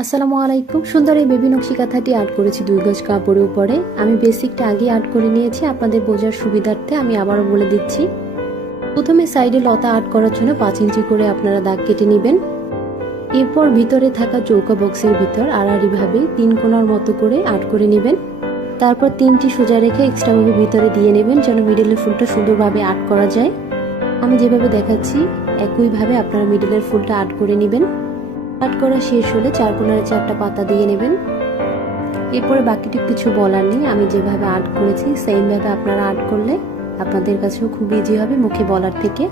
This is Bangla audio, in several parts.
আসসালামু আলাইকুম। সুন্দর এই বেবি নকশি কাঁথাটি আর্ট করেছি 2 গজ কাপড়ের উপরে। আমি বেসিকটা আগে আর্ট করে নিয়েছি, আপনাদের বোঝার সুবিধার্থে আমি আবারও বলে দিচ্ছি। প্রথমে সাইডে লতা আর্ট করার জন্য 5 ইঞ্চি করে আপনারা দাগ কেটে নেবেন। এরপর ভিতরে থাকা চৌকা বক্সের ভিতর আড়াআড়ি ভাবে 3 কোণার মতো করে আর্ট করে নেবেন। তারপর 3টি সোজা রেখে এক্সট্রাভাবে ভিতরে দিয়ে নেবেন যেন মিডলের ফুলটা সুন্দরভাবে আর্ট করা যায়। আমি যেভাবে দেখাচ্ছি একইভাবে আপনারা মিডলের ফুলটা আর্ট করে নেবেন। আর্ট করা শেষ হলে 4 কোণারে 4টা পাতা দিয়ে নেবেন। এরপরে বাকিটি কিছু বলার নেই, আমি যেভাবে আর্ট করেছি সেইমভাবে আপনারা আর্ট করলে আপনাদের কাছেও খুব ইজি হবে মুখে বলার থেকে।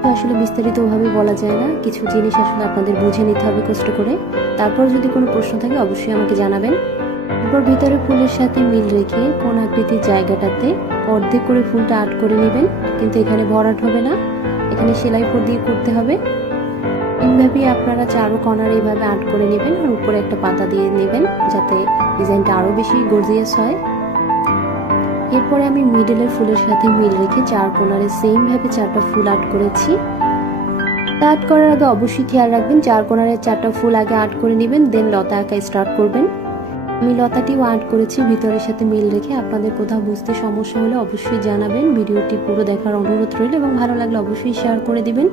তো আসলে বিস্তারিতভাবে বলা যায় না, কিছু জিনিস আসলে আপনাদের বুঝে নিতে হবে কষ্ট করে। তারপর যদি কোনো প্রশ্ন থাকে অবশ্যই আমাকে জানাবেন। এরপর ভিতরে ফুলের সাথে মিল রেখে কোণ আকৃতির জায়গাটাতে অর্ধেক করে ফুলটা আর্ট করে নেবেন, কিন্তু এখানে ভরাট হবে না, এখানে সেলাই ফোর দিয়ে করতে হবে। এইভাবে আপনারা 4 কর্নার এইভাবে আর্ট করে নেবেন আর উপরে একটা পাতা দিয়ে নেবেন যাতে ডিজাইনটা আরো বেশি গর্জিয়াস হয়। এরপরে আমি মিডলের ফুলের সাথে মিল রেখে 4 কোণারে সেম ভাবে 4টা ফুল আর্ট করেছি। আর্ট করার আগে অবশ্যই খেয়াল রাখবেন 4 কোণারে 4টা ফুল আগে আর্ট করে নেবেন, দেন লতা আঁকা স্টার্ট করবেন। আমি লতাটিও আর্ট করেছি ভিতরের সাথে মিল রেখে। আপনাদের কোথাও বুঝতে সমস্যা হলে অবশ্যই জানাবেন। ভিডিওটি পুরো দেখার অনুরোধ রইল এবং ভালো লাগলে অবশ্যই শেয়ার করে দিবেন।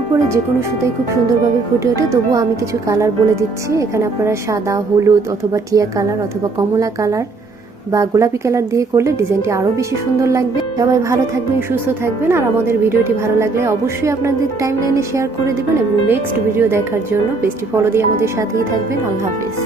উপরে যে কোনো সুতাই খুব সুন্দরভাবে ফুটে ওঠে, তবুও আমি কিছু কালার বলে দিচ্ছি। এখানে আপনারা সাদা, হলুদ অথবা টিয়া কালার অথবা কমলা কালার বা গোলাপি কালার দিয়ে করলে ডিজাইনটি আরো বেশি সুন্দর লাগবে। সবাই ভালো থাকবেন, সুস্থ থাকবেন, আর আমাদের ভিডিওটি ভালো লাগলে অবশ্যই আপনাদের টাইমলাইনে শেয়ার করে দিবেন এবং নেক্সট ভিডিও দেখার জন্য পেজটি ফলো দিয়ে আমাদের সাথেই থাকবেন। আল্লাহ হাফেজ।